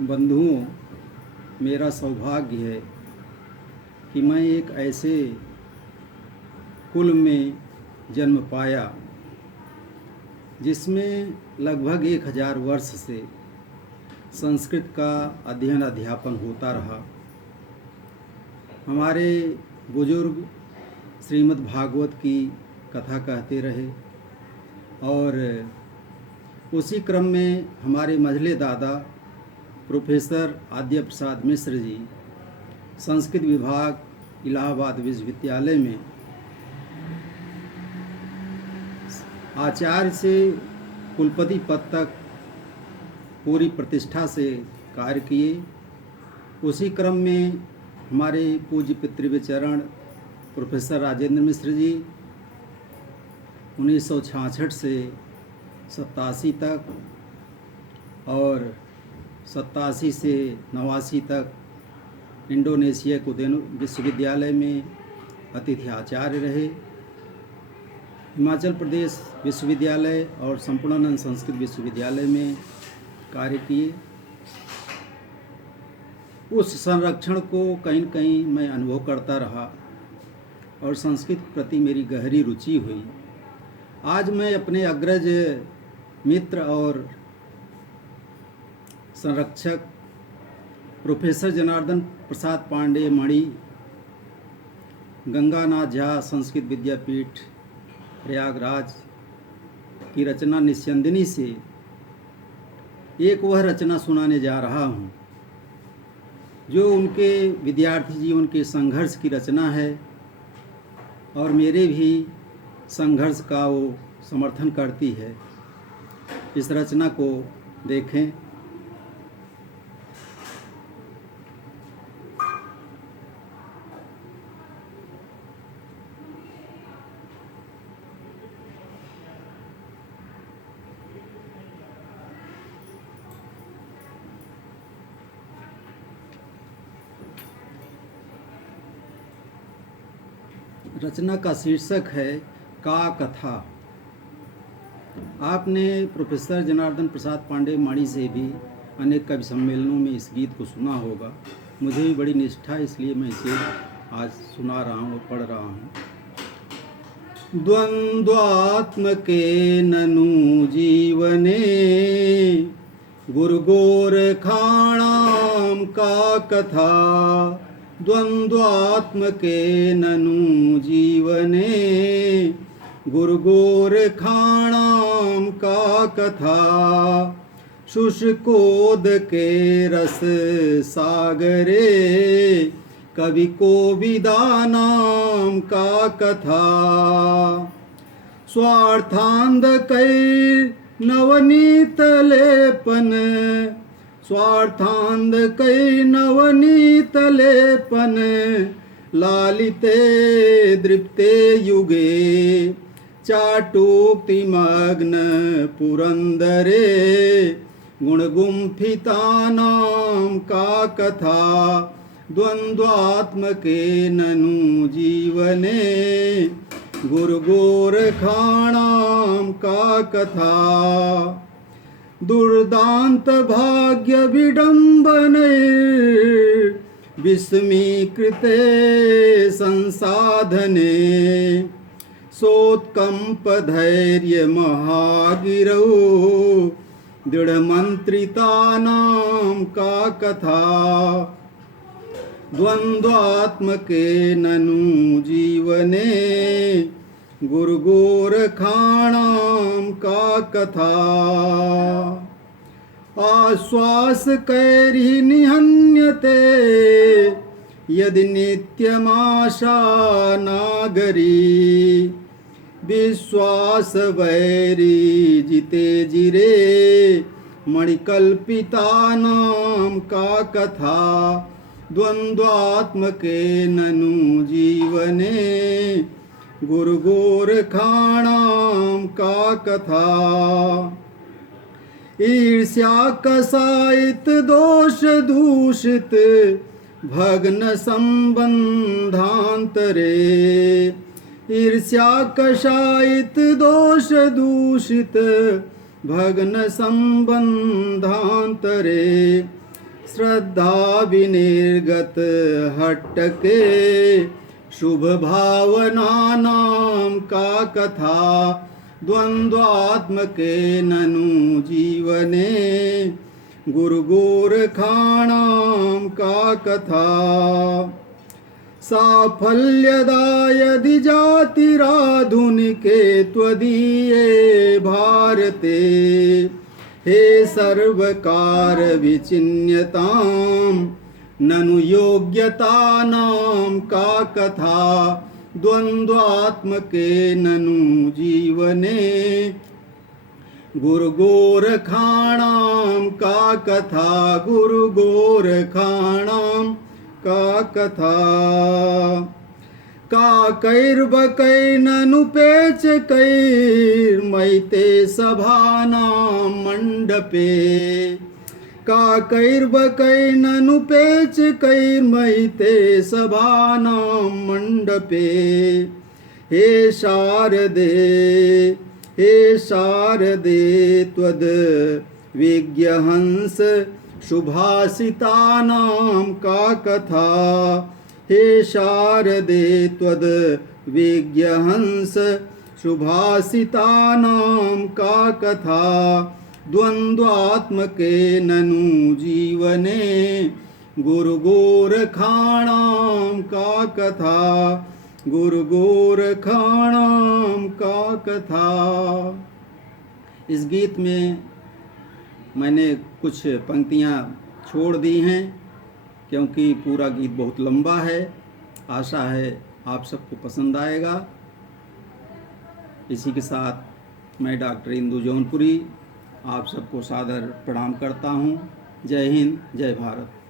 बंधुओं, मेरा सौभाग्य है कि मैं एक ऐसे कुल में जन्म पाया जिसमें लगभग 1000 वर्ष से संस्कृत का अध्ययन अध्यापन होता रहा। हमारे बुजुर्ग श्रीमद् भागवत की कथा कहते रहे और उसी क्रम में हमारे मझले दादा प्रोफेसर आद्य प्रसाद मिश्र जी संस्कृत विभाग इलाहाबाद विश्वविद्यालय में आचार्य से कुलपति पद तक पूरी प्रतिष्ठा से कार्य किए। उसी क्रम में हमारे पूज्य पितृव्यचरण प्रोफेसर राजेंद्र मिश्र जी 1966 से 87 तक और 87 से 89 तक इंडोनेशिया कुदेन विश्वविद्यालय में अतिथि आचार्य रहे। हिमाचल प्रदेश विश्वविद्यालय और संपूर्णानंद संस्कृत विश्वविद्यालय में कार्य किए। उस संरक्षण को कहीं न कहीं मैं अनुभव करता रहा और संस्कृत प्रति मेरी गहरी रुचि हुई। आज मैं अपने अग्रज मित्र और संरक्षक प्रोफेसर जनार्दन प्रसाद पांडे मणि गंगानाथ झा संस्कृत विद्यापीठ प्रयागराज की रचना निस्यंदिनी से एक वह रचना सुनाने जा रहा हूँ जो उनके विद्यार्थी जीवन के संघर्ष की रचना है और मेरे भी संघर्ष का वो समर्थन करती है। इस रचना को देखें। रचना का शीर्षक है का कथा। आपने प्रोफेसर जनार्दन प्रसाद पांडे मणि से भी अनेक कवि सम्मेलनों में इस गीत को सुना होगा। मुझे भी बड़ी निष्ठा, इसलिए मैं इसे आज सुना रहा हूँ और पढ़ रहा हूँ। द्वंद्वात्मके ननु जीवने गुरुगोरखाणां का कथा। द्वंद्वात्मके ननु जीवने गुरुगोरखाणां का कथा। शुष्कोद के रस सागरे कवि कोविदानां का कथा। स्वार्थांधकैर् नवनीत लेपन स्वार्थांधकैर् नवनीत लेपन लालिते दृप्ते युगे चाटुक्तिमग्न पुरंदरे गुणगुम्फितानां का कथा। द्वंद्वात्मके ननु जीवने गुरुगोरखाणां का कथा। दुर्दांत भाग्य विडंबनैर् विस्मीकृते संसाधने सोत्कंप धैर्य महागिरौ दृढ़मंत्रितानां का कथा। द्वंद्वात्मके ननु जीवने गुरुगोरखाणां का कथा। आश्वास कैर्हि निहन्यते यदि नित्यमाशा नागरी। विश्वास वैरी जिते जिरे मणिकल्पितानां का कथा। द्वंद्वात्मके ननु जीवने गुरुगोरखाणां का कथा। ईर्ष्या कसायित दोष दूषित भग्न संबंधांतरे। ईर्ष्या कषायित दोष दूषित भग्न संबंधांतरे श्रद्धा विनिर्गत हटके शुभ भावना नाम का कथा द्वंद्वात्मके ननु जीवने गुरु गोरखाणाम का कथा साफल्यदायदि जातिराधुनिके त्वदीये भारते हे सर्वकार विचिन्यतां ननु योग्यतानां का कथा द्वंद्वात्मके ननु जीवने गुरु गोरखाणां का कथा गुरु गोरखाणां का कथा काकैर्बकैर्ननुपेच कैर्मैते सभानां मण्डपे काकैर्बकैर्ननुपेच कैर्मैते सभानां मण्डपे हे शारदे त्वद् विज्ञहंस शुभासितानां का कथा हे शारदे त्वद् विज्ञहंस शुभासितानां का कथा द्वंद्वात्मके ननु जीवने गुरु गोरखाणां का कथा गुरु गोरखाणां का कथा। इस गीत में मैंने कुछ पंक्तियाँ छोड़ दी हैं क्योंकि पूरा गीत बहुत लंबा है। आशा है आप सबको पसंद आएगा। इसी के साथ मैं डॉक्टर इंदु जौनपुरी आप सबको सादर प्रणाम करता हूँ। जय हिंद, जय भारत।